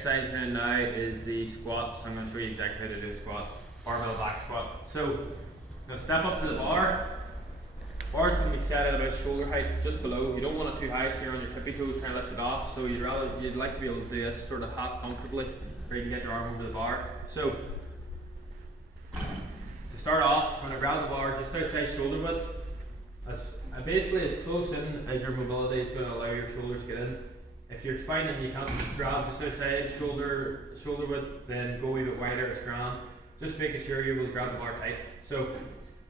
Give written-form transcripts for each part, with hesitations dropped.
exercise we're in now is the squats. I'm going to show you exactly how to do a squat, barbell back squat. So, I'm going to step up to the bar. Bar is going to be set at about shoulder height, just below. You don't want it too high, so you're on your tippy toes trying to lift it off. So you'd like to be able to do this sort of half comfortably, where you can get your arm over the bar. So, to start off, I'm going to grab the bar just outside shoulder width, basically as close in as your mobility is going to allow your shoulders to get in. If you're finding you can't grab just outside shoulder width, then go a wee bit wider, it's grand. Just making sure you're able to grab the bar tight. So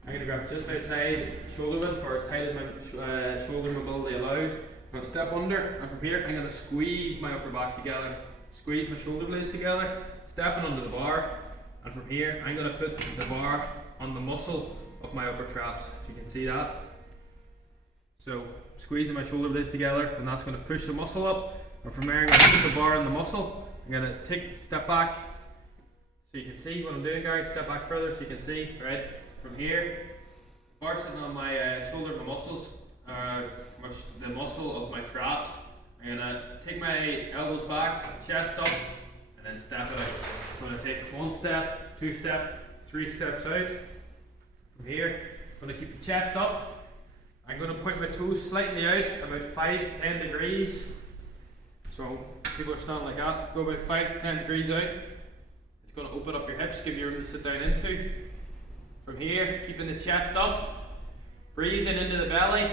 I'm going to grab just outside shoulder width or as tight as my shoulder mobility allows. I'm going to step under, and from here I'm going to squeeze my upper back together, squeeze my shoulder blades together, stepping under the bar, and from here I'm going to put the bar on the muscle of my upper traps, if you can see that. So squeezing my shoulder blades together, and that's going to push the muscle up. And from there I'm going to put the bar on the muscle. I'm going to step back so you can see what I'm doing, guys. Step back further so you can see, right? From here, bar sitting on my shoulder, my muscles, the muscle of my traps. I'm going to take my elbows back, chest up, and then step out. I'm going to take 1 step, 2 steps, 3 steps out. From here, I'm going to keep the chest up. I'm going to point my toes slightly out, about 5 to 10 degrees. So people are standing like that, go about 5 to 10 degrees out. It's going to open up your hips, give you room to sit down into. From here, keeping the chest up, breathing into the belly,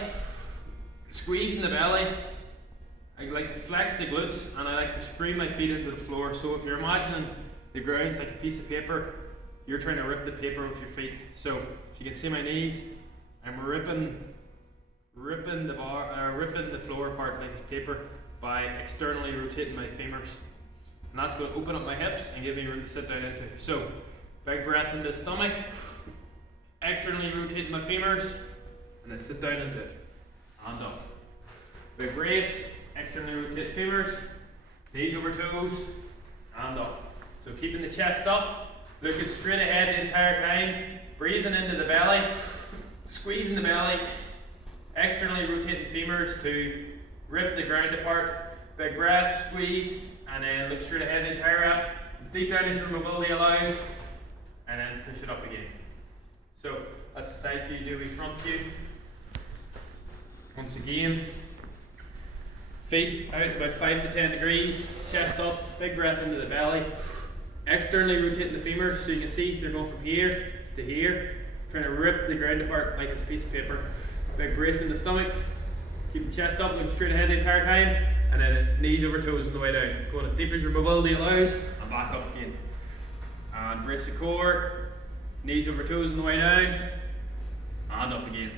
squeezing the belly. I like to flex the glutes and I like to scream my feet into the floor. So if you're imagining the ground's like a piece of paper, you're trying to rip the paper with your feet. So if you can see my knees, I'm ripping the floor apart like it's paper by externally rotating my femurs, and that's going to open up my hips and give me room to sit down into. So big breath into the stomach, externally rotating my femurs, and then sit down into it and up. Big brace, externally rotate femurs, knees over toes, and up. So keeping the chest up, looking straight ahead the entire time, breathing into the belly, squeezing the belly, externally rotating femurs to rip the ground apart. Big breath, squeeze, and then look straight ahead the entire rep. As deep down as your mobility allows, and then push it up again. So that's the side view, do we front view. Once again, feet out about 5 to 10 degrees, chest up, big breath into the belly. Externally rotating the femurs so you can see they're going from here to here, trying to rip the ground apart like it's a piece of paper. Big brace in the stomach, keep the chest up, looking straight ahead the entire time, and then knees over toes on the way down. Going as deep as your mobility allows, and back up again. And brace the core, knees over toes on the way down, and up again.